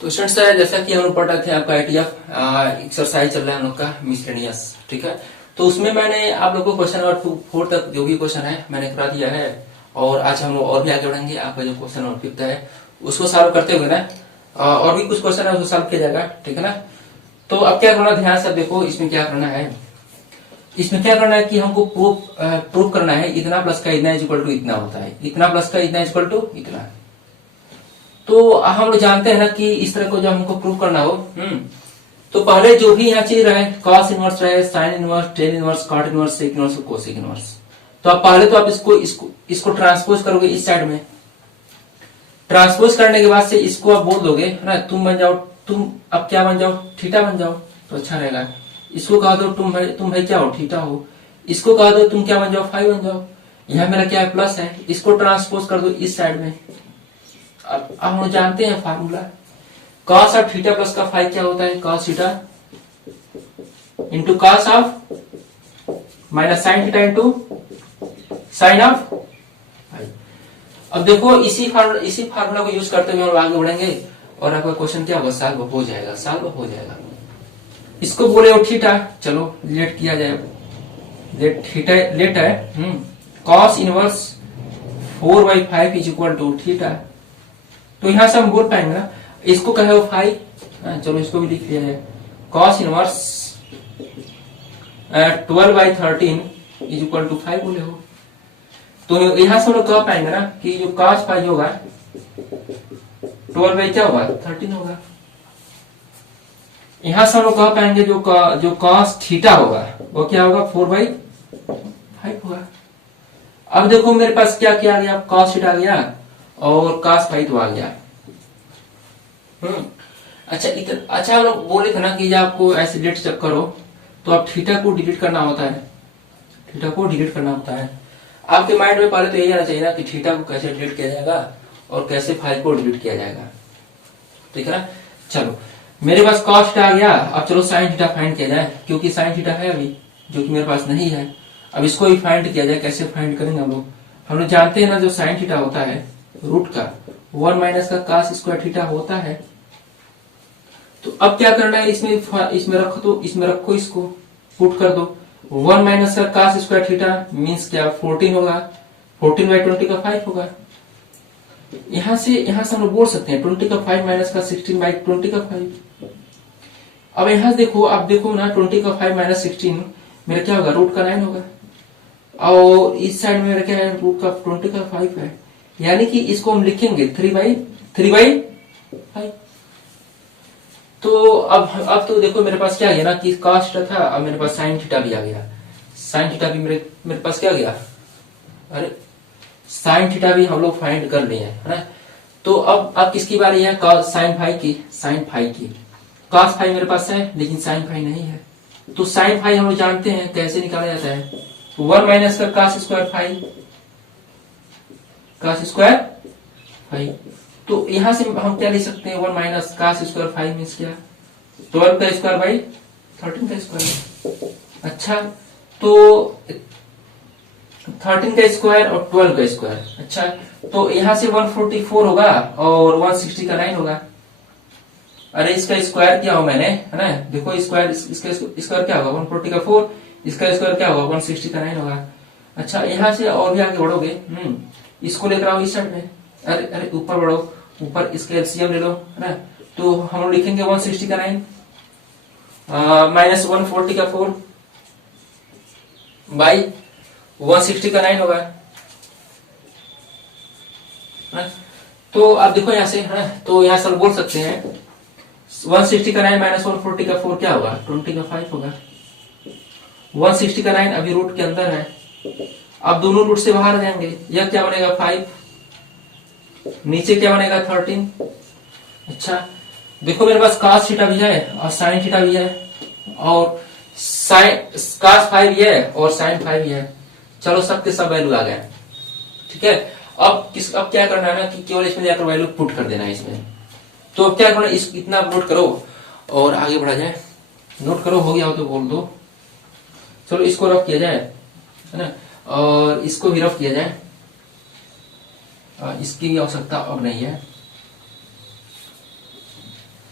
तो स्टूडेंट्स जैसा कि हम लोग पढ़ रहे थे आपका आईटीएफ एक्सरसाइज चल रहा है हम लोग का मिसलेनियस, ठीक है। तो उसमें मैंने आप लोग को क्वेश्चन नंबर 4 तक जो भी क्वेश्चन है मैंने करा दिया है। और आज हम लोग और भी आगे बढ़ेंगे। आपका जो क्वेश्चन नंबर 5 है उसको सॉल्व करते हुए ना और भी कुछ क्वेश्चन है उसको सॉल्व किया जाएगा, ठीक है ना। तो अब क्या करना, ध्यान से देखो इसमें क्या करना है। इसमें क्या करना है कि हमको प्रूव करना है इतना प्लस का इतना इक्वल टू इतना होता है, इतना प्लस का इतना इक्वल टू इतना। तो हम लोग जानते हैं ना कि इस तरह को जब हमको प्रूव करना हो तो पहले जो भी यहाँ चीज रहे, कॉस इनवर्स रहे, sine inverse, tan inverse, cot inverse, sec inverse, cosec inverse, तो आप पहले तो आप इसको ट्रांसपोज करोगे इस साइड में। ट्रांसपोज करने के बाद से इसको आप बोल दोगे ना, तुम बन जाओ, तुम अब क्या बन जाओ, थीटा बन जाओ, तो अच्छा रहेगा। इसको कह दो तुम भाई क्या हो, थीटा हो। इसको कह दो तुम क्या बन जाओ, फाइव बन जाओ। यहाँ मेरा क्या है, प्लस है, इसको ट्रांसपोज कर दो इस साइड में। अब हम लोग जानते हैं formula, cos of theta plus का फाइव क्या होता है, cos theta into cos of minus sign theta into sign of five. अब देखो इसी फार्मूला को यूज करते हुए हम आगे बढ़ेंगे और आपका क्वेश्चन क्या होगा, सॉल्व हो जाएगा, सॉल्व हो जाएगा। इसको बोले हो थीटा, चलो लेट किया जाए, लेट है cos inverse 4/5 is equal to theta. तो यहां से हम बोल पाएंगे ना, इसको कहे हो 5, चलो इसको भी लिख लिया जाए, cos inverse 12/13 is equal to 5 बोले हो। तो यहां से हम लोग कह पाएंगे ना कि जो कॉस फाइव होगा 12 क्या होगा, 13 होगा। यहां से हम लोग कह पाएंगे जो कॉस थीटा होगा वो क्या होगा, 4/5 होगा। अब देखो मेरे पास क्या क्या आ गया, कॉस थीटा आ गया और कॉस फाइव आ गया। अच्छा हम लोग बोले थे ना कि जब आपको ऐसे डिलीट चक्कर हो तो आप थीटा को डिलीट करना होता है, थीटा को डिलीट करना होता है। आपके माइंड में पहले तो यही आना चाहिए ना कि थीटा को कैसे डिलीट किया जाएगा और कैसे फाइव को डिलीट किया जाएगा, ठीक है ना। चलो मेरे पास कॉस थीटा आ गया, अब चलो साइन थीटा फाइंड किया जाए, क्योंकि साइन थीटा है अभी जो कि मेरे पास नहीं है। अब इसको भी फाइंड किया जाए, कैसे फाइंड करेंगे हम लोग जानते हैं ना, जो साइन थीटा होता है रूट का 1 माइनस का कॉस स्क्वायर थीटा होता है। तो अब क्या करना है, इसमें रखो, इसको पुट कर दो। 1 माइनस का कॉस स्क्वायर थीटा मीन्स क्या, 14 होगा, 14/20 का 5 होगा। यहां से हम लोग बोल सकते हैं 20 का 5 माइनस का 16/20 का 5। अब यहां से देखो, आप देखो ना 20 का 5 माइनस 16 मेरा क्या होगा, रूट का 9 होगा। और इस साइड में मेरा क्या है, रूट का 20 का 5 है, यानी कि इसको हम लिखेंगे 3/5। तो अब तो देखो मेरे पास क्या आ गया ना कि कॉस थीटा था, अब मेरे पास साइन थीटा भी आ गया। साइन थीटा भी मेरे पास क्या आ गया, अरे साइन थीटा भी हम लोग फाइंड कर लिए है ना। तो अब किसकी बारी है, साइन फाइव की, साइन फाइव की। कॉस फाइव मेरे पास है लेकिन साइन फाइव नहीं है, तो साइन फाइव हम लोग जानते हैं कैसे निकाला जाता है, 1 माइनस का कॉस स्क्वायर 5, कॉस स्क्वायर 5। तो यहां से हम क्या लिख सकते हैं, 1 माइनस कॉस स्क्वायर 5 मीन्स क्या, 12 का स्क्वायर बाई 13 का स्क्वायर। अच्छा तो 13 का स्क्वायर और 12 का स्क्वायर, अच्छा तो यहां से 144 होगा और 160 का 9 होगा। अरे इसका स्क्वायर किया हो मैंने, है ना, देखो स्क्वायर, इसका स्क्वायर क्या होगा 140 का 4, इसका स्क्वायर क्या होगा 160 का 9 होगा। अच्छा यहां से और भी आगे बढ़ोगे, इसको लेकर आओ इस साइड में, अरे ऊपर बढ़ो, ऊपर इसका एलसीएम ले लो, है ना। तो हम लोग लिखेंगे 160 का 9 माइनस 140 का 4 बाई 160 का 9 होगा। तो आप देखो यहां से, तो यहां से बोल सकते हैं 160 का 9 माइनस 140 का 4 क्या होगा, 20 का 5 होगा। 160 का 9 अभी रूट के अंदर है, अब दोनों रूट से बाहर आ जाएंगे, यह क्या बनेगा 5, नीचे क्या बनेगा 13। अच्छा देखो मेरे पास cos थीटा भी है और sin थीटा भी है और cos 5 भी है और sin 5 भी है। चलो सबके सब वैल्यू आ गए, ठीक है। अब क्या करना है ना कि केवल इसमें जाकर वैल्यू पुट कर देना है इसमें। तो अब क्या करना, इतना नोट करो और आगे बढ़ा जाए। नोट करो, हो गया हो तो बोल दो। चलो इसको रफ किया जाए, है ना, और इसको भी रफ किया जाए, इसकी आवश्यकता अब नहीं है।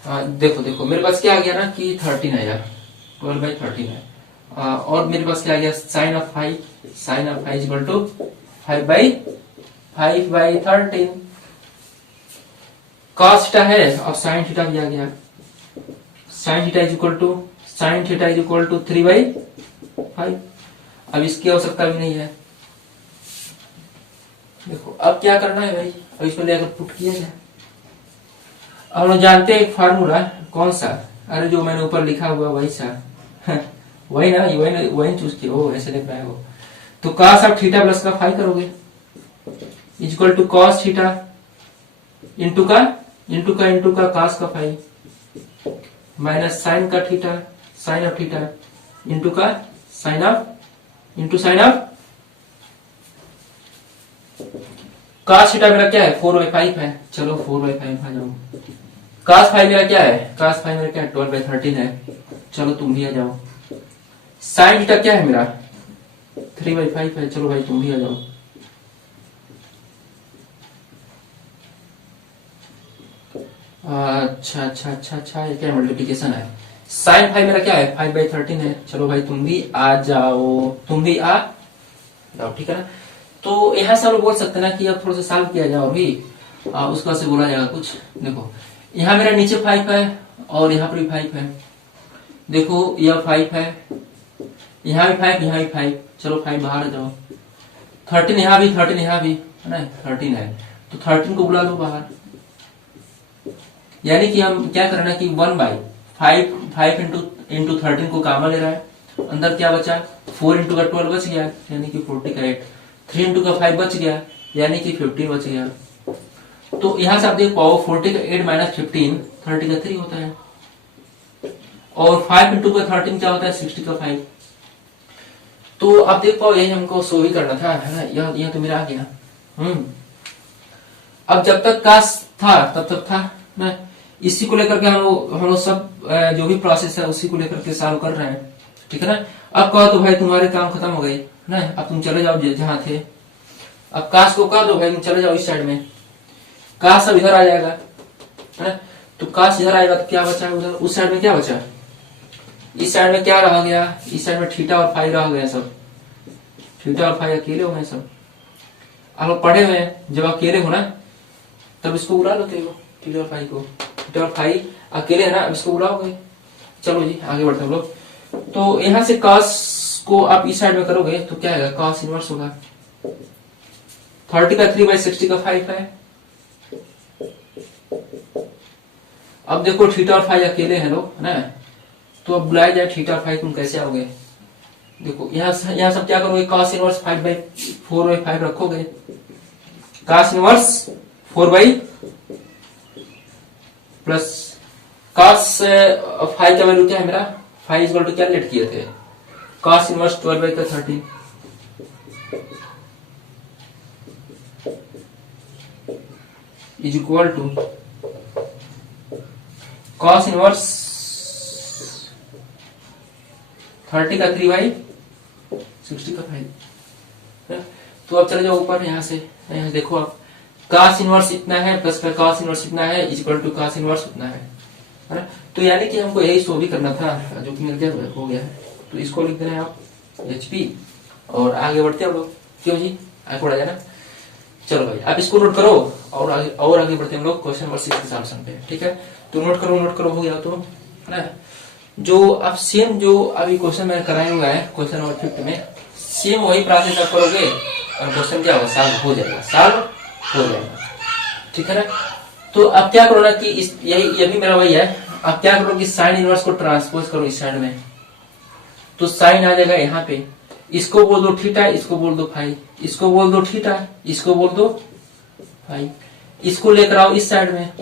देखो देखो मेरे पास क्या आ गया ना कि 13 है यार, 12/13 है। और मेरे पास क्या आ गया, sine of five equal to 5/13। Cos theta है और साइन थीटा भी आ गया। Sine theta is equal to 3/5। अब इसकी आवश्यकता भी नहीं है। देखो अब क्या करना है भाई, अब इसको लेकर पुट किया जाए। अब हम जानते हैं एक फार्मूला, कौन सा, अरे जो मैंने ऊपर लिखा हुआ वही सा वही ना, वही चूज किया, वो ऐसे लिख रहा है वो। तो cos ऑफ थीटा प्लस का फाई करोगे equal to cos theta into का cos का फाई माइनस साइन का theta, sine of theta into का साइन ऑफ cos थीटा मेरा क्या है 4/5 है, चलो 4/5 आ जाओ। cos फाइव मेरा क्या है, 12/13 है, चलो तुम भी आ जाओ। साइन थीटा क्या है मेरा 3/5 है, चलो भाई तुम भी आ जाओ। अच्छा ये क्या मल्टीप्लिकेशन है। साइन फाइव मेरा क्या है 5/13 है, चलो भाई तुम भी आ जाओ, तुम भी आ जाओ, ठीक है ना। तो यहाँ से हम लोग बोल सकते हैं ना कि अब थोड़ा सा सॉल्व किया जाए और भी उसका से बोला जाएगा कुछ। देखो यहाँ मेरा नीचे 5 है और यहाँ पर भी 5 है। देखो यह 5 है, यहाँ भी 5, यहाँ भी 5, चलो 5 बाहर आ जाओ। 13 यहाँ भी है ना, 13 है तो 13 को बुला लो बाहर। यानी कि हम क्या करना कि 1/5 इंटू 13 को कामा ले रहा है, अंदर क्या बचा 4 इंटू का 12 बच गया यानी कि 40 का 8, 3 इंटू का 5 बच गया यानी कि 15 बच गया। तो यहां से आप देख पाओ 40 का 8 माइनस 15 30 का 3 होता है, और 5 इंटू का 13 क्या होता है 60 का 5। तो आप देख पाओ यही हमको सो ही करना था, है ना, यह तो मेरा आ गया। अब जब तक काश था तब तक था ना, इसी को लेकर के हम लोग सब जो भी प्रोसेस है उसी को लेकर के सॉल्व कर रहे हैं, ठीक है ना। अब कहो तो भाई तुम्हारे काम खत्म हो गए ना, अब तुम चले जाओ जहां थे। अब काश को कह दो भाई तुम चले जाओ इस साइड में, काश अब इधर आ जाएगा, है ना। तो काश इधर आएगा तो क्या बचा उधर, उस साइड में क्या बचा, इस साइड में क्या रह गया, इस साइड में थीटा और फाई रह गया, सब थीटा और फाई अकेले हो गए सब। आप लोग पढ़े हुए हैं, जब अकेले हो ना तब इसको बुला लेते हो थीटा और फाई को, थीटा और फाई अकेले है ना, अब इसको बुलाओगे। चलो जी आगे बढ़ते हैं हम लोग। तो यहां से cos को आप इस साइड में करोगे तो क्या आएगा, cos इनवर्स होगा। 30 का 3/60 का 5 है। अब देखो थीटा और फाई अकेले हैं लोग, है ना, तो अब बुलाया जाए थीटा और फाई, तुम कैसे आओगे। देखो यहाँ सब क्या करोगे, cos इनवर्स 4/5 रखोगे, cos इनवर्स 4 प्लस cos 5 का वैल्यू क्या है मेरा 5 इक्वल टू क्या लेट किए थे, cos inverse 12/13 is equal to cos inverse 30 का 3/60 का 5। तो अब चले जाओ ऊपर, यहाँ से देखो आप cos इनवर्स इतना है प्लस का cos इनवर्स इतना है is equal to cos inverse उतना है ना। तो यानी कि हमको यही शो भी करना था, जो कि मिल गया हो गया है। तो इसको लिख देना है आप HP और आगे बढ़ते हैं हम लोग, क्यों जी आगे बढ़ा जाए ना। चलो भाई आप इसको नोट करो और आगे बढ़ते हैं हम लोग क्वेश्चन नंबर 6 के सॉल्यूशन पे, ठीक है। तो नोट करो हो गया तो, है ना। जो आप सेम जो अभी क्वेश्चन मैंने कराया हुआ है क्वेश्चन नंबर 5 में, सेम वही प्रोसेस आप करोगे और क्वेश्चन क्या होगा, सॉल्व हो जाएगा, ठीक है ना। तो अब क्या करो ना कि ये भी मेरा वही है। अब क्या करो कि साइन इनवर्स को ट्रांसपोज करो इस साइड में, तो साइन आ जाएगा यहाँ पे, इसको बोल दो थीटा, इसको बोल दो फाई, इसको बोल दो थीटा, इसको बोल दो फाई, इसको लेकर आओ इस साइड में,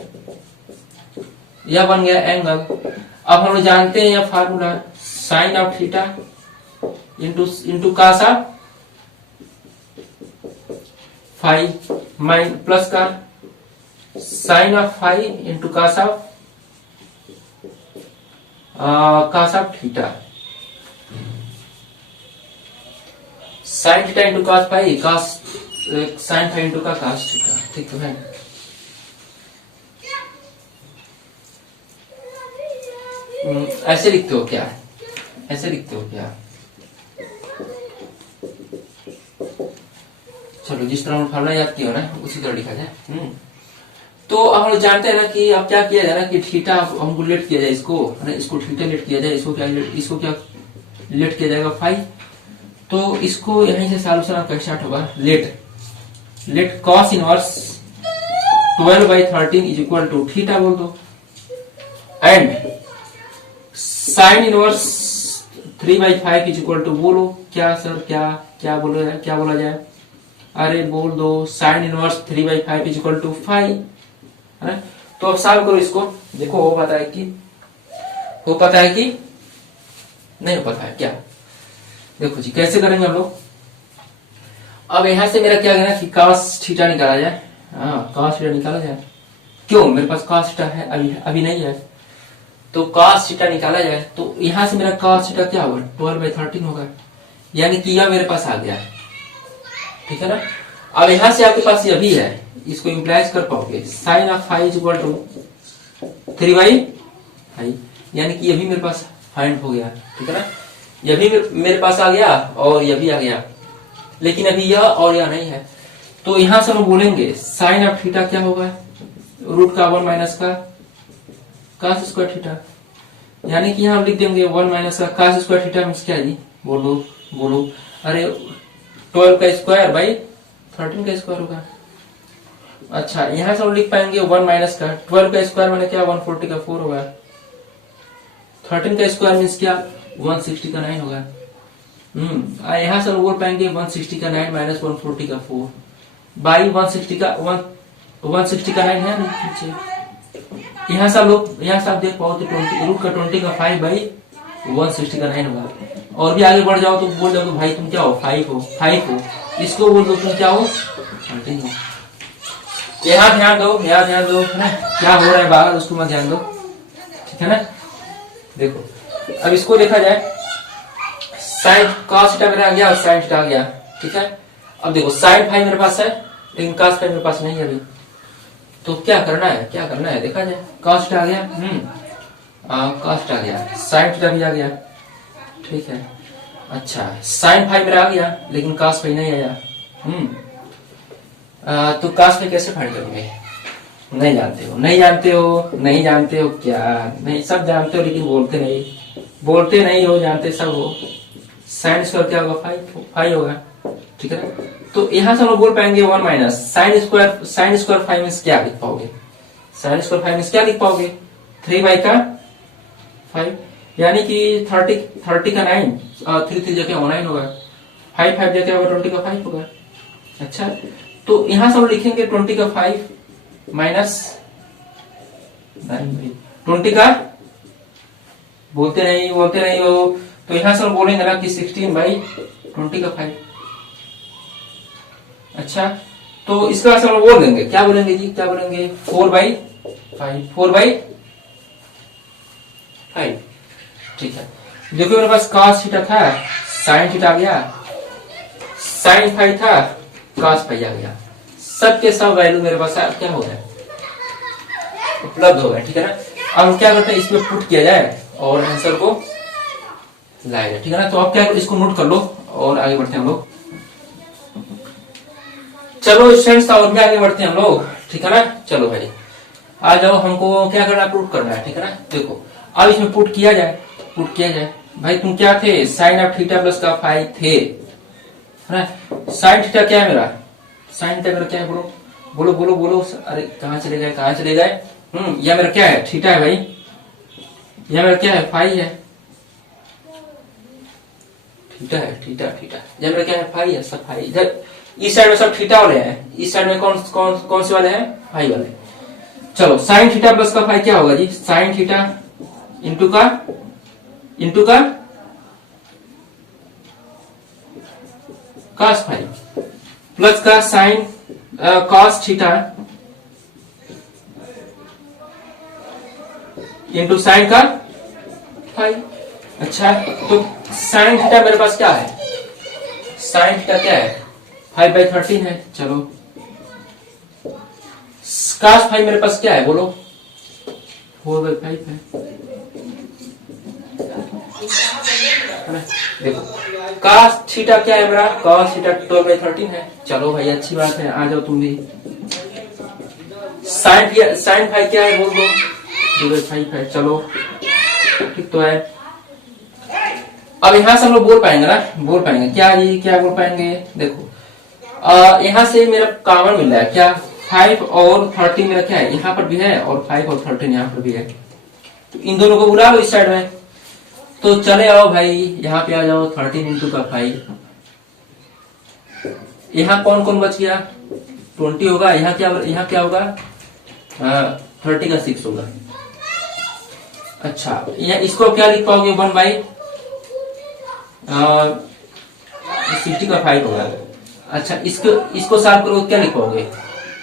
यह बन गया एंगल। अब हम लोग जानते हैं यह formula, sine of theta into cos of phi minus plus का sine of phi into cos of theta, sine theta into cos phi, sine phi into का कास थीटा, ठीक तो है। ऐसे लिखते हो क्या, ऐसे लिखते हो क्या? चलो जिस तरह फार्मूला याद किया ना उसी तरह लिखा जाए। तो अब हम लोग जानते हैं ना कि अब क्या किया जाए ना कि थीटा हमको लेट किया जाए, इसको है ना, इसको थीटा लेट किया जाए, इसको क्या लेट किया जाएगा फाई। तो इसको यहीं से सॉल्यूशन आपका स्टार्ट होगा। Let cos inverse 12/13 is equal to theta बोल दो, and sine inverse 3/5 is equal to, बोलो क्या सर, क्या बोला जाए? अरे बोल दो sine inverse 3/5 is equal to 5 है ना। तो अब सॉल्व करो इसको, देखो हो पाता है कि नहीं हो पाता है क्या? देखो जी कैसे करेंगे हम लोग। अब यहां से मेरा क्या कहना कि cos थीटा निकाला जाए। हाँ cos थीटा निकाला जाए, क्यों? मेरे पास cos थीटा है, अभी नहीं है, तो cos थीटा निकाला जाए। तो यहां से मेरा cos थीटा क्या होगा? 12/13 होगा, यानी कि यह मेरे पास आ गया, ठीक है ना। अब यहां से आपके पास यह भी है, इसको इम्प्लाइज कर पाओगे, sine of five is equal to 3/5, यानी कि यह भी मेरे पास फाइंड हो गया, ठीक है ना। यह भी मेरे पास आ गया और यह भी आ गया, लेकिन अभी यह और यह नहीं है। तो यहां से हम बोलेंगे साइन ऑफ थीटा क्या होगा? रूट का 1 माइनस का cos स्क्वायर थीटा, यानी कि यहां हम लिख देंगे 1 माइनस का cos स्क्वायर थीटा मीन्स क्या जी? बोलो अरे 12 का स्क्वायर बाई 13 का स्क्वायर होगा। अच्छा यहां से हम लिख पाएंगे 1 माइनस का 12 का स्क्वायर माने क्या? 140 का 4 होगा। 13 का स्क्वायर मीन्स क्या? 160 का 9 होगा। यहां से हम बोल पाएंगे 160 का 9 माइनस 140 का 4 बाई 160 का 9 है नीचे। यहाँ से आप देख पाओ तो रूट का 20 का 5 बाई 160 का 9 होगा। और भी आगे बढ़ जाओ तो बोल जाओ भाई तुम क्या हो? 5 हो। इसको बोल दो तुम क्या हो? 13 हो। यहाँ ध्यान दो है ना, क्या हो रहा है बाहर उसको मत ध्यान दो, ठीक है ना। देखो अब इसको देखा जाए, साइन cos थीटा मेरा आ गया और साइन थीटा आ गया, ठीक है। अब देखो साइन फाइव मेरे पास है लेकिन cos फाइव मेरे पास नहीं है अभी, तो क्या करना है देखा जाए। cos थीटा आ गया, cos थीटा आ गया, साइन थीटा भी आ गया, ठीक है। अच्छा साइन फाइव मेरा आ गया लेकिन cos फाइव नहीं आया। तो cos फाइव कैसे फाइंड करोगे? नहीं जानते हो क्या? नहीं सब जानते हो लेकिन बोलते नहीं हो, जानते सब हो। साइन स्क्वायर क्या होगा? 5 होगा, ठीक है ना। तो यहां से हम लोग बोल पाएंगे 1 माइनस साइन स्क्वायर 5 मीन्स क्या लिख पाओगे? साइन स्क्वायर 5 मीन्स क्या लिख पाओगे? 3/5, यानी कि 30 का 9, 3 जगह 9 होगा, 5 जगह होगा 20 का 5 होगा। अच्छा तो यहां से हम लिखेंगे 20 का 5 माइनस 20 का, बोलते नहीं हो, तो यहां से हम बोलेंगे ना कि 16/20 का 5। अच्छा तो इसके बाद हम बोल देंगे, क्या बोलेंगे जी? 4/5, ठीक है। देखो मेरे पास cos थीटा था, sin थीटा आ गया, sin फाइव था, cos फाइव आ गया, सब के सब वैल्यू मेरे पास क्या हो गया? उपलब्ध हो गया, ठीक है ना। अब हम क्या करते हैं, इसमें पुट किया जाए और आंसर को लाया जाए, ठीक है ना। तो आप क्या इसको नोट कर लो और आगे बढ़ते हैं हम लोग। चलो स्टूडेंट्स और भी आगे बढ़ते हैं हम लोग, ठीक है ना। चलो भाई आ जाओ, हमको क्या करना है? पुट करना है, ठीक है ना। देखो अब इसमें पुट किया जाए। भाई तुम क्या थे? साइन ऑफ थीटा प्लस का 5 थे, है ना। साइन थीटा क्या है मेरा? साइन थीटा मेरा क्या है? बोलो। अरे कहाँ चले गए? यह मेरा क्या है? थीटा है भाई, यह मेरा क्या है? 5 है, थीटा है, थीटा यह मेरा क्या है? 5 है, सब 5। इधर इस साइड में सब थीटा वाले हैं, इस साइड में कौन से वाले हैं? 5 वाले। चलो साइन थीटा प्लस का 5 क्या होगा जी? साइन थीटा इंटू का cos 5 प्लस का sine cos theta into sine का 5। अच्छा तो साइन थीटा मेरे पास क्या है? साइन थीटा क्या है? 5/13 है। चलो cos 5 मेरे पास क्या है? बोलो 4/5 है। है ना। देखो cos थीटा क्या है मेरा, cos थीटा 12/13 है। चलो भाई अच्छी बात है, आ जाओ तुम भी। साइन फाई क्या है बोल दो, 2/5 है। चलो ठीक तो है। अब यहाँ से हम लोग बोल पाएंगे ना, बोल पाएंगे क्या जी, क्या बोल पाएंगे। देखो यहाँ से मेरा कॉमन मिल रहा है क्या, 5 और 13 मेरा क्या है, यहाँ पर भी है और 5 और 13 यहाँ पर भी है। तो इन दोनों को बुला लो इस साइड में। तो चले आओ भाई, यहाँ पे आ जाओ, 13 इंटू का 5। यहाँ कौन कौन बच गया, 20 होगा। यहाँ क्या होगा, 30 का 6 होगा। अच्छा यहाँ इसको क्या लिख पाओगे, 1/60 का 5 होगा। अच्छा इसको सॉल्व करो, क्या लिख पाओगे,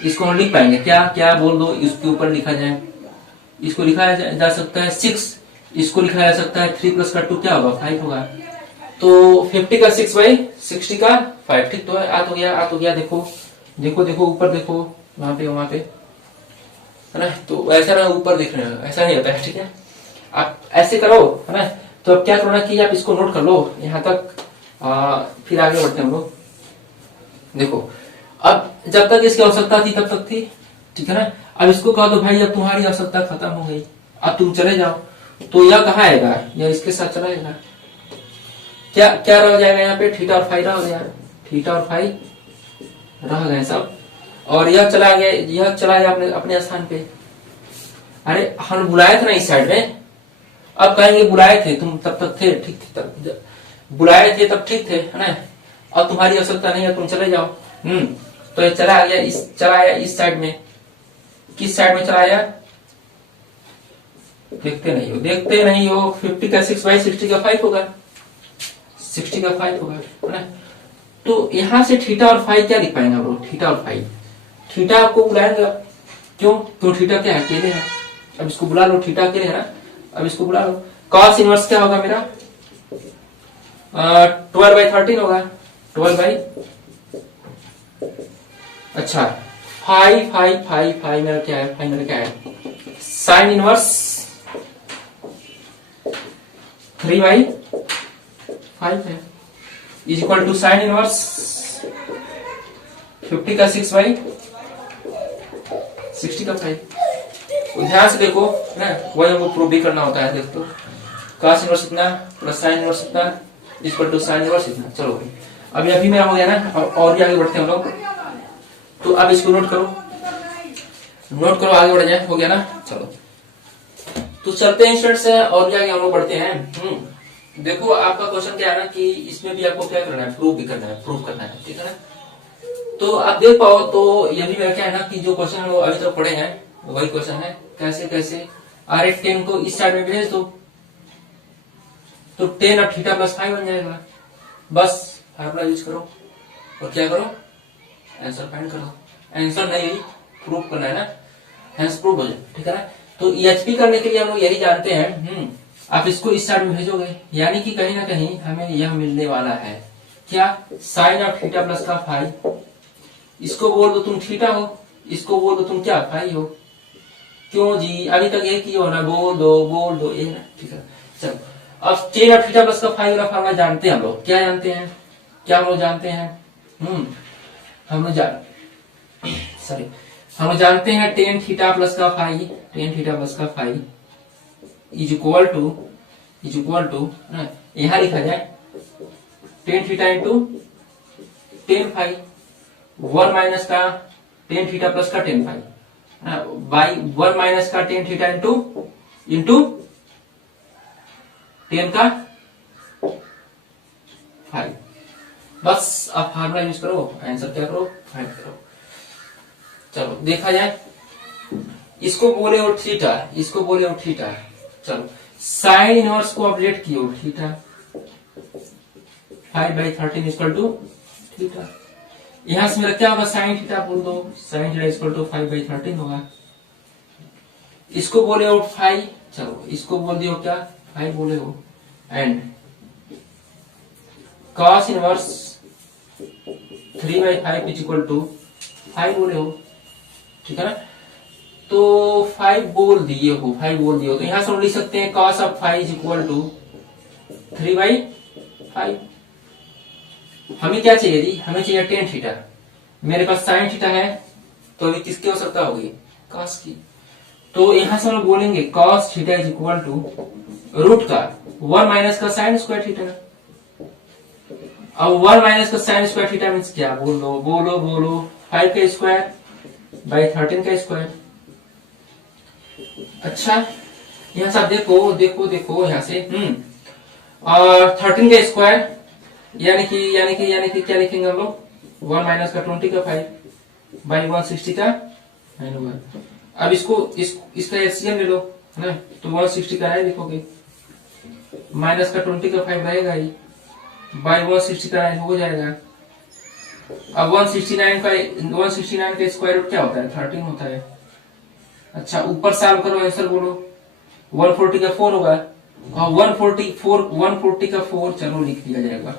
इसको हम लिख पाएंगे क्या, क्या बोल दो, इसके ऊपर लिखा जाए। इसको लिखा जा सकता है 6, इसको लिखा जा सकता है 3 + 2 क्या होगा, 5 होगा। तो 50 का 6/60 का 5, ठीक तो है। आ तो गया। देखो देखो देखो ऊपर देखो, वहां पे है ना। तो ऐसा ना ऊपर देख रहे हो, ऐसा नहीं होता है, ठीक है। आप ऐसे करो, है ना। तो अब क्या करना कि आप इसको नोट कर लो यहाँ तक, फिर आगे बढ़ते हैं हम लोग। देखो अब जब तक इसकी आवश्यकता थी तब तक थी, ठीक है ना। अब इसको कह दो भाई अब तुम्हारी आवश्यकता खत्म हो गई, अब तुम चले जाओ। तो यह कहाँ आएगा, यह इसके साथ चला जाएगा। क्या क्या रह जाएगा यहाँ पे, थीटा और फाई रह गया, थीटा और फाई रह गए सब। और यह चला गया अपने स्थान पे। अरे हम बुलाए थे ना इस साइड में, अब कहेंगे बुलाए थे तुम तब तक थे, ठीक थे तब, बुलाए थे तब ठीक थे, है ना। अब तुम्हारी आवश्यकता नहीं है, तुम चले जाओ। तो ये चला आया इस साइड में। किस साइड में चला आया, देखते नहीं हो। 50 का 6/60 का 5 होगा, 60 का 5 होगा, है ना। तो यहाँ से थीटा और फाई क्या लिख पाएंगे हम लोग, थीटा और फाई। थीटा आपको बुलाएंगे, क्यों, तो थीटा क्या है, अकेले है। अब इसको बुला लो, थीटा अकेले है ना, अब इसको बुला लो। कॉस इनवर्स क्या होगा मेरा, 12/13 होगा, 12 अच्छा फाई मेरा क्या है, साइन इनवर्स 3/5 है, is equal to sine inverse 50 का 6/60 का 5। ध्यान से देखो ना, वही हमको प्रूव भी करना होता है। देखो कॉस इनवर्स इतना प्लस साइन इनवर्स इतना इक्वल टू साइन इनवर्स इतना। चलो भाई अभी मेरा हो गया ना, और भी आगे बढ़ते हैं हम लोग। तो अब इसको नोट करो, आगे बढ़ जाए, हो गया ना। चलो तो चलते हैं स्टूडेंट्स, और भी आगे हम लोग बढ़ते हैं। देखो आपका क्वेश्चन क्या है ना कि इसमें भी आपको क्या करना है, प्रूव करना है, ठीक है ना। तो आप देख पाओ, तो ये भी मेरा क्या है ना कि जो क्वेश्चन हम लोग अभी तक पढ़े हैं वही क्वेश्चन है। कैसे अरे 10 को इस साइड में भेज दो, तो 10 अब थीटा प्लस 5 बन जाएगा। बस फार्मूला यूज करो और क्या करो, आंसर फाइंड करो। आंसर नहीं प्रूव करना है ना, हेंस प्रूव हो जाए, ठीक है ना। तो EHP करने के लिए हम लोग यही जानते हैं, आप इसको इस साइड में भेजोगे, यानी कि कहीं ना कहीं हमें यह मिलने वाला है क्या, साइन ऑफ थीटा प्लस का 5। इसको बोल दो तुम थीटा हो, इसको बोल दो तुम क्या फाई हो। क्यों जी, अभी तक एक ही हो ना, बोल दो ये ना, ठीक है। चलो अब टेन ऑफ थीटा प्लस का 5 का फार्मूला जानते हैं हम लोग, क्या जानते हैं, हम लोग जानते हैं टेन थीटा प्लस का 5 इज इक्वल टू यहाँ लिखा जाए tan theta into tan phi, 1 minus का टेन थीटा प्लस का टेन फाई बाई 1 माइनस का टेन थीटा इंटू 10 का 5। बस आप फार्मूला यूज करो, आंसर क्या करो, फाइंड करो। चलो देखा जाए, इसको बोले हो थीटा, चलो साइन इनवर्स को अपडेट किए थीटा, 5/13 इक्वल टू थीटा। यहां से मेरा क्या होगा, साइन थीटा बोल दो, साइन थीटा इक्वल टू 5/13 होगा। इसको बोले हो 5, चलो इसको बोल दियो क्या, 5 बोले हो, and cos inverse 3/5 is equal to 5 बोले हो, ठीक है ना। तो 5 बोल दिए हो, तो यहां से हम लिख सकते हैं cos of 5 is equal to 3/5। हमें क्या चाहिए थी, हमें चाहिए टेन थीटा। मेरे पास साइन थीटा है, तो अभी किसकी आवश्यकता होगी, कॉस की। तो यहां से हम लोग बोलेंगे cos theta is equal to root का 1 माइनस का साइन स्क्वायर थीटा। अब 1 माइनस का साइन स्क्वायर थीटा मीन्स क्या, बोलो बोलो बोलो, 5 का स्क्वायर बाई 13 का स्क्वायर। अच्छा यहाँ से आप देखो देखो देखो यहाँ से और 13 का स्क्वायर यानी कि क्या लिखेंगे हम लोग, 1 माइनस का 20 का 5 बाई 160 का 9 होगा। अब इसका एलसीएम ले लो है ना, तो 160 का 9 लिखोगे, माइनस का 20 का 5 रहेगा ही, बाई 160 का 9 हो जाएगा। अब 169 का स्क्वायर रूट क्या होता है, 13 होता है। अच्छा ऊपर सॉल्व करो, आंसर बोलो, 140 का 4 होगा, और 140 का 4 चलो लिख दिया जाएगा,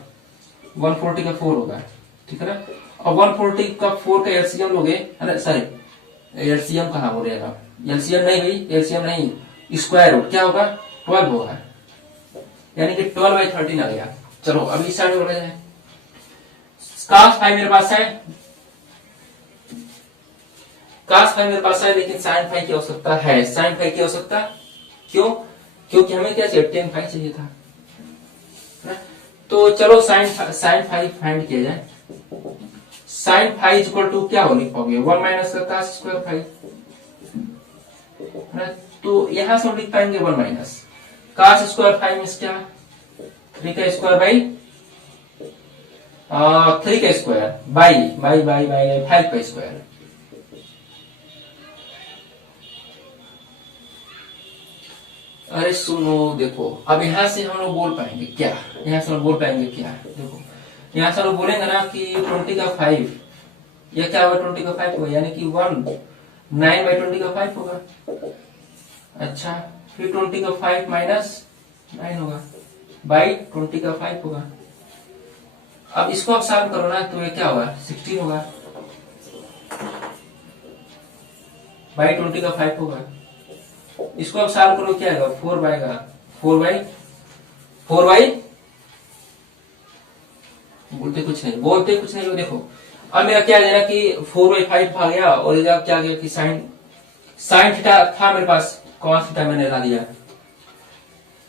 140 का 4 होगा, ठीक है ना। और 140 का 4 का एलसीएम लोगे, अरे सॉरी एलसीएम कहाँ बोलेगा, एलसीएम नहीं भाई, एलसीएम नहीं, स्क्वायर रूट क्या होगा, 12 होगा, यानी कि 12/13 आ गया। चलो अभी स्टार्ट हो जाए। cos फाइव मेरे पास है, cos फाइव मेरे पास है, लेकिन sin फाइव की आवश्यकता है, sin फाइव की आवश्यकता क्यों, क्योंकि हमें क्या चाहिए, tan फाइव चाहिए था। तो चलो sin फाइव फाइंड किया जाए। sin फाइव इक्वल टू क्या हो लिख पाओगे, 1 माइनस का cos स्क्वायर फाइव, तो यहां से हम लिख पाएंगे 1 minus cos square five means क्या, 3 का स्क्वायर बाई 3 का स्क्वायर बाई 5 का स्क्वायर। अरे सुनो देखो, अब यहां से हम लोग बोल पाएंगे क्या, यहां से हम बोल पाएंगे क्या, देखो यहां से लोग बोलेंगे ना कि 20 का 5, यह क्या होगा, 20 का 5 होगा, यानी कि 9/20 का 5 होगा। अच्छा फिर 20 का 5 माइनस 9 होगा, बाई 20 का 5 होगा। अब इसको आप सॉल्व करो ना, तो ये क्या होगा, 16 होगा, बाई 20 का 5 होगा। इसको आप सॉल्व करो, क्या आएगा, 4 बाई बोलते कुछ नहीं हो। देखो अब मेरा क्या है कि 4/5 आ गया, और इधर क्या गया कि साइन थीटा था मेरे पास, कॉस थीटा मैंने हटा दिया,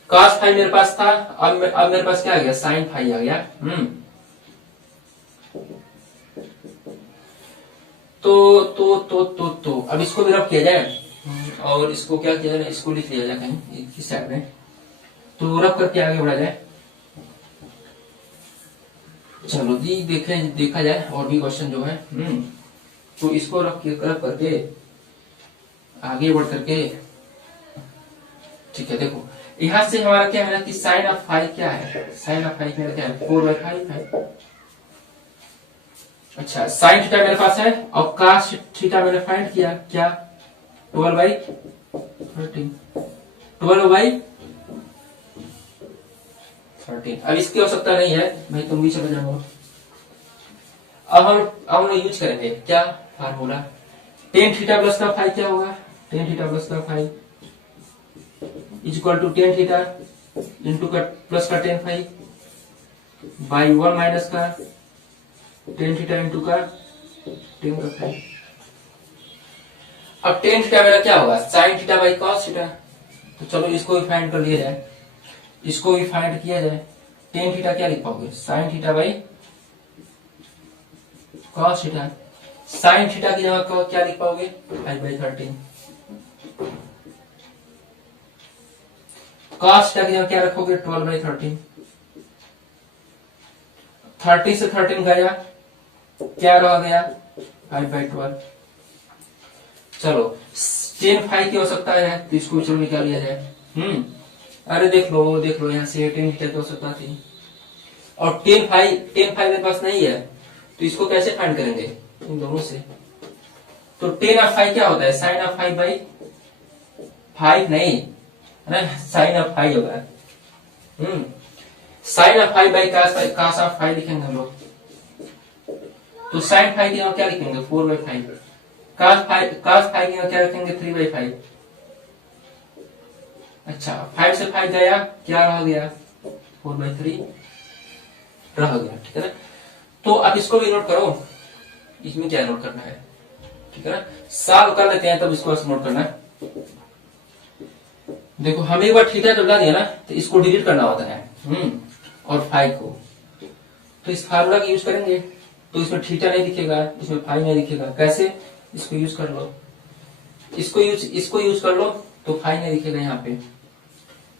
cos फाइव मेरे पास था, अब मेरे पास क्या आ गया, sin फाइव आ गया। तो अब इसको भी रब किया जाए, और इसको क्या किया जाए, इसको लिख लिया जाए कहीं इस साइड में, तो रब करके आगे बढ़ा जाए। चलो जी देखा जाए और भी क्वेश्चन जो है, तो इसको रब करके आगे बढ़ करके, ठीक है। देखो यहां से हमारा क्या है ना कि साइन ऑफ फाइव क्या है, साइन ऑफ फाइव मेरा क्या है, 4/5 है। अच्छा साइन थीटा मेरे पास है, और कास थीटा मैंने फाइंड किया, क्या 12/13, 12/13। अब इसकी आवश्यकता नहीं है भाई, तुम भी चले जाओ। अब हम यूज करेंगे क्या फार्मूला, टेन थीटा प्लस का 5 क्या होगा, टेन थीटा प्लस का 5 equal to ten theta into का प्लस का टेन 5 बाई 1 माइनस का टेन थीटा इंटू का टेन का 5। अब टेन थीटा मेरा क्या होगा, sine theta by cos theta, तो चलो इसको भी फाइंड कर लिया जाए, इसको भी फाइंड किया जाए। टेन थीटा क्या लिख पाओगे, sign theta by cos theta, sine theta की जगह क्या लिख पाओगे, 5/13, कॉस थीटा की जगह क्या रखोगे, 12/13, 30 से 13 गया, क्या रह गया, 5/12। चलो टेन 5 की आवश्यकता है, तो इसको चलो निकाल लिया जाए। अरे देख लो यहाँ से टेन थीटा की आवश्यकता थी, और टेन फाइव मेरे पास नहीं है, तो इसको कैसे फाइंड करेंगे, इन दोनों से। तो टेन ऑफ 5 क्या होता है, साइन ऑफ 5/5 नहीं है ना, साइन ऑफ 5 होगा। साइन ऑफ 5 कास ऑफ 5 लिखेंगे हम लोग, तो साइन 5 की जगह क्या लिखेंगे, 4/5, कास 5 की जगह क्या रखेंगे, 3/5। अच्छा 5 से 5 गया, क्या रह गया, 4/3 रह गया, ठीक है ना। तो अब इसको भी नोट करो, इसमें क्या नोट करना है, ठीक है ना। सॉल्व कर लेते हैं तब इसको नोट करना है। देखो हम एक बार थीटा जब ला दिया ना तो इसको डिलीट करना होता है, और फाइव को, तो इस फार्मूला का यूज करेंगे तो इसमें थीटा नहीं दिखेगा, इसमें फाइव नहीं दिखेगा। कैसे, इसको यूज कर लो, इसको यूज कर लो तो फाइव नहीं दिखेगा यहाँ पे।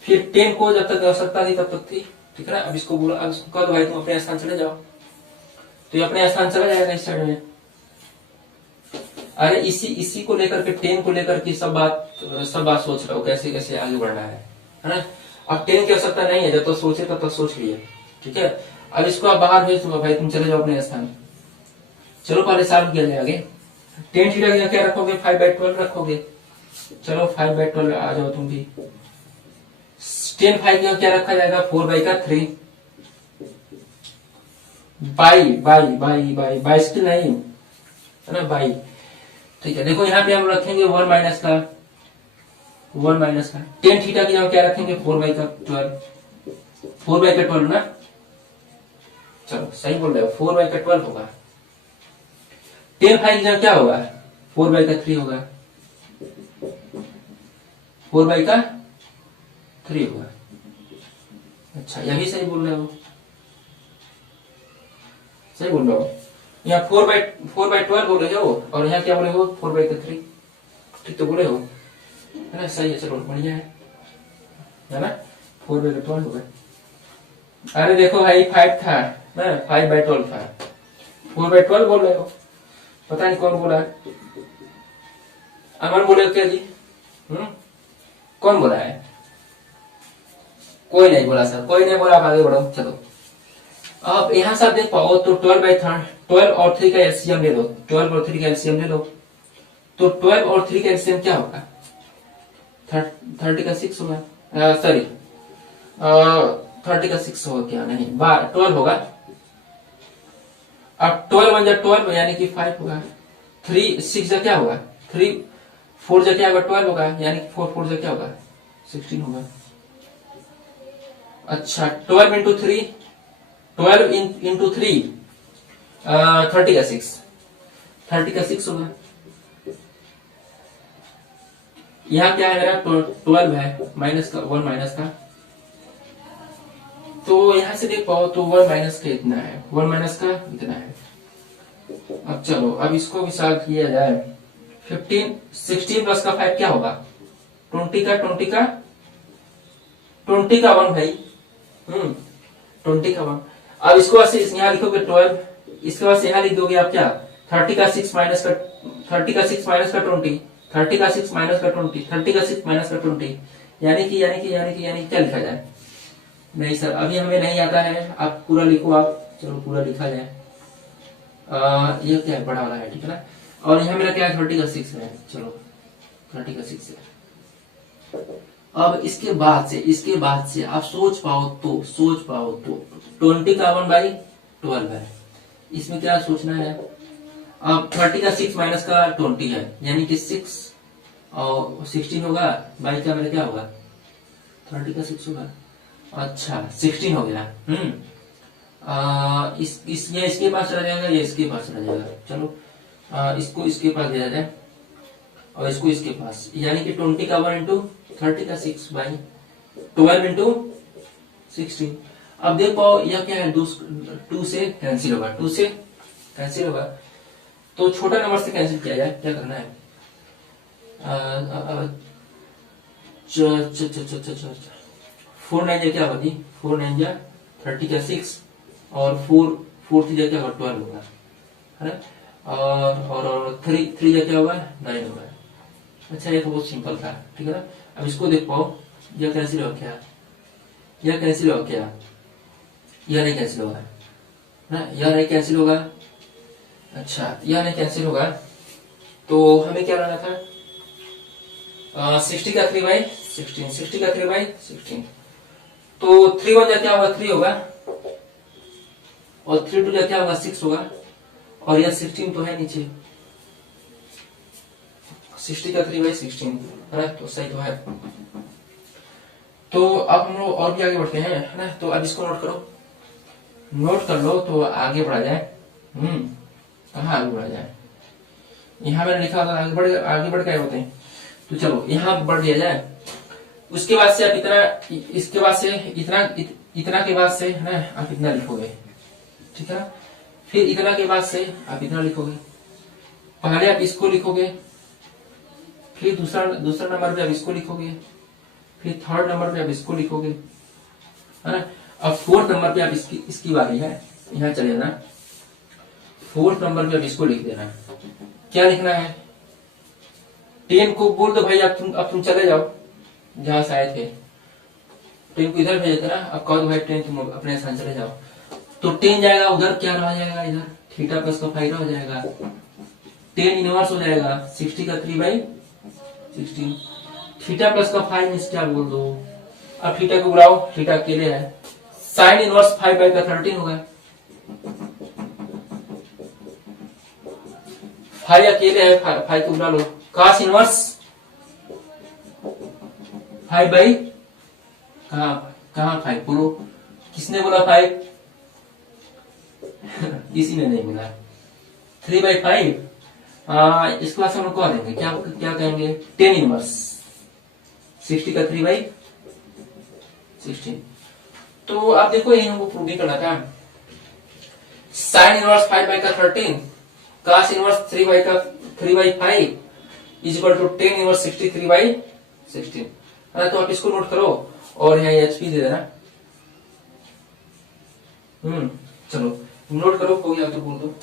फिर 10 को जब तक आवश्यकता थी तब तक थी, ठीक है ना। अब इसको बोलो, अब इसको कह दो भाई तुम अपने स्थान चले जाओ, तो ये अपने स्थान चला जाएगा इस साइड में। अरे इसी को लेकर के 10 को लेकर के सब बात सोच रहे हो, कैसे कैसे आगे बढ़ना है ना। अब 10 की आवश्यकता नहीं है, जब तक सोचे तब तक सोच लिए, ठीक है। अब इसको आप बाहर भेज दो भाई, तुम चले जाओ अपने स्थान। चलो पहले सॉल्व किया जाए आगे। 10 थीटा क्या रखोगे, 5/12 रखोगे। चलो 5/12 आ जाओ तुम भी। 10 5 का क्या रखा जाएगा, 4/3 बाई स्टिल नहीं है ना, बाई, ठीक है। देखो यहाँ पे हम रखेंगे 1 माइनस का 10 थीटा की जगह क्या रखेंगे, 4/12 ना। चलो सही बोल रहे हो, 4/12 होगा। 10 5 की जगह क्या होगा, 4/3 होगा, 4/3 होगा। अच्छा यह भी सही बोल रहे हो, सही बोल रहे हो। यहाँ 4/12 बोले हो और यहाँ क्या बोले हो, 4/3, ठीक तो बोले हो, है ना। सही है, चलो बढ़िया है ना। 4/12 हो गए। अरे देखो भाई 5 था ना, 5/12 था, 4/12 बोल रहे हो, पता नहीं कौन बोला है। अमन बोले क्या जी, कौन बोला है, कोई नहीं बोला सर, कोई नहीं बोला, आगे बढ़ो चलो। अब यहाँ से आप देख पाओ तो 12 और 3 का एलसीएम ले लो, 12 और 3 का एलसीएम ले लो, तो 12 और 3 का एलसीएम क्या होगा, 30 का 6 होगा, सॉरी 30 का 6 होगा क्या, नहीं 12 होगा। अब 12 बन जाए 12 यानी कि 5 होगा, 3 6 जा क्या होगा, 3 4 जा क्या होगा, 12 होगा, यानी कि 4 4 जा क्या होगा, 16 होगा। अच्छा 12 इंटू 3 12 इंटू 3 30 का 6, 30 का 6 होगा। यहाँ क्या है मेरा 12 है, माइनस का 1 माइनस का, तो यहां से देख पाओ तो 1 माइनस का इतना है, 1 माइनस का इतना है। अब चलो अब इसको भी सॉल्व किया जाए। 16 प्लस का 5 क्या होगा, 20 का 1 भाई, 20 का 1। अब इसको ऐसे यहाँ लिखोगे 12, इसके बाद से यहाँ लिख दोगे आप क्या, 30 का 6 माइनस का 20, 30 का 6 माइनस का 20, 30 का 6 माइनस का 20, यानी कि क्या लिखा जाए। नहीं सर अभी हमें नहीं आता है, आप पूरा लिखो आप, चलो पूरा लिखा जाए। ये क्या है, बड़ा वाला है, ठीक है ना। और यहाँ मेरा क्या है, 30 का 6 है, चलो 30 का 6 है। अब इसके बाद से आप सोच पाओ तो 20 का 1/12 है, इसमें क्या सोचना है। अब 30 का 6 माइनस का 20 है, यानी कि 6 और 16 होगा, बाई का मेरा क्या होगा, 30 का 6 होगा। अच्छा 16 हो गया। ये इसके पास रह जाएगा, ये इसके पास रह जाएगा। चलो इसको इसके पास दिया जाए और इसको इसके पास, यानी कि 20 का 1 इंटू 30 का 6 बाई 12 इंटू 16। अब देख पाओ यह क्या है, 2 से कैंसिल होगा, तो छोटा नंबर से कैंसिल किया जाए, क्या करना है, 4 9 जा क्या होगी, 4 9 जा 30 का 6 और 4 3 जा क्या होगा, 12 होगा, है ना। और 3 जा क्या होगा, 9 होगा। अच्छा ये तो बहुत सिंपल था, ठीक है ना। अब इसको देख पाओ, यह कैंसिल हो क्या, यह नहीं कैंसिल होगा ना, यह नहीं कैंसिल होगा। अच्छा यह नहीं कैंसिल होगा, तो हमें क्या लाना था, 60 का 3/16, 60 का 3/16, तो 3 1 जा क्या होगा, 3 होगा, और 3 2 जा क्या होगा, 6 होगा, और यह 16 तो है नीचे, 60 का 3/16 है, तो सही तो है। तो अब हम लोग और भी आगे बढ़ते हैं, है ना। तो अब इसको नोट करो, नोट कर लो तो आगे बढ़ा जाए। कहाँ आगे बढ़ा जाए, यहाँ मैंने लिखा था आगे बढ़ गए होते हैं। तो चलो यहाँ बढ़ दिया जाए। उसके बाद से आप इतना, इसके बाद से इतना के बाद से, है ना, आप इतना लिखोगे, ठीक है। फिर इतना के बाद से आप इतना लिखोगे। पहले आप इसको लिखोगे, फिर दूसरा नंबर पे आप इसको लिखोगे, फिर थर्ड नंबर पे आप इसको लिखोगे, है ना। अब फोर्थ नंबर पे आप इसकी बारी है, यहाँ चले जाना। फोर्थ नंबर पे आप इसको लिख देना। क्या लिखना है, 10 को बोल दो भाई, अब तुम चले जाओ जहां से आए थे। 10 को इधर भेज देना। अब कहो भाई 10 तुम अपने स्थान चले जाओ। तो 10 जाएगा उधर, क्या रह जाएगा इधर, थीटा प्लस का 5 रह जाएगा। 10 इनवर्स हो जाएगा 60 का 3/16। थीटा प्लस का 5 मीन्स क्या बोल दो। अब थीटा को बुलाओ, थीटा अकेले है। साइन इनवर्स 5/13 होगा। 5 अकेले है, 5 को बुला लो। कास इनवर्स 5 कहाँ 5 बोलो, किसने बोला 5? किसी ने नहीं बोला। 3/5। इसके बाद हम लोग क्या देंगे, क्या कहेंगे, 10 इनवर्स 60 का 3/16। तो आप देखो यही हमको प्रूव भी करना था। Sine inverse 5/13, cos inverse 3/5 is equal to 10 inverse 63/16, है ना। तो आप इसको नोट करो और यहाँ एचपी दे देना। चलो नोट करो, हो गया तो बोल दो।